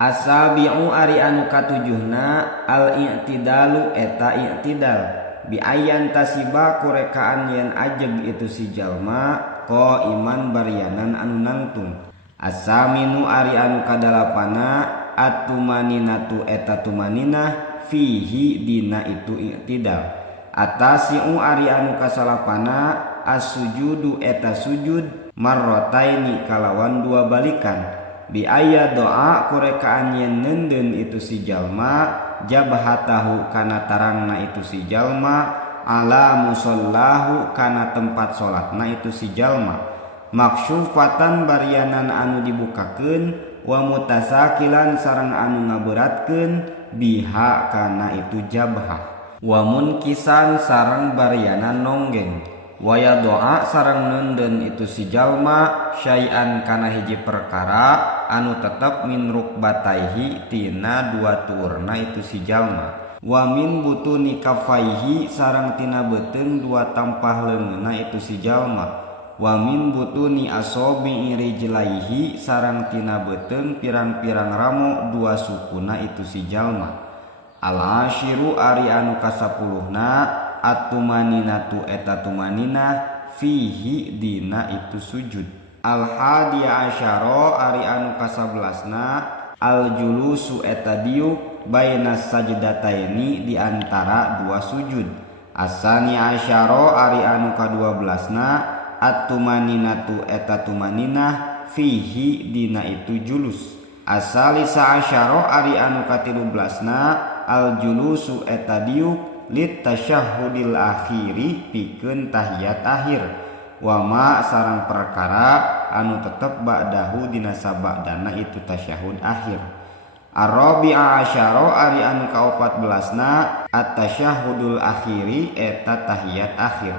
Asabi'u ari anu katujuhna al-i'tidalu eta i'tidal bi ayan tasiba kurekaan yen ajeg itu si jalma ko iman barianan anu nangtung. Asaminu ari anu kadalapana atumaninatu eta tumaninah fihi dina itu i'tidal. Atasi'u ari anu kasalapana as-sujudu eta sujud marrotaini kalawan dua balikan bi aya doa kurekaan yen nenden itu si jalma jabhatahu kana tarangna itu si jalma ala musallahu kana tempat salatna itu si jalma maksyufatan barianan anu dibukakeun wa mutasakilan sareng anu ngaberatkeun biha kana itu jabhah wa munkisan sareng barianan nonggeng waya doa sareng nenden itu si jalma syai'an kana hiji perkara anu tetep min rukbataihi tina dua tuurna itu si jalma wa min butuni kafaihi sareng tina beuteung dua tampah leungeunna itu si jalma wa min butuni asobi rijlaihi sareng tina beuteung pirang-pirang ramo dua sukuna itu si jalma. Al-asyiru ari anu kasapuluhna at-tumaninatu eta tumaninah fihi dina itu sujud. Al-hadiya asyara ari anu kasabelasna al-julusu eta diuk bainas sajdataini di antara dua sujud. Asani asyara ari anu kaduabelasna at-tumaninatu eta tumaninah fihi dina itu julus. Asalisa asyara ari anu katilubelasna al-julusu eta diuk lit tasyahhudil akhiri pikeun tahiyat akhir wa ma sareng perkara anu tetep ba'dahu dina sabadana itu tasyahud akhir. Arabi'a asyara ari anu ka14na at tasyahhudul akhiri eta tahiyat akhir.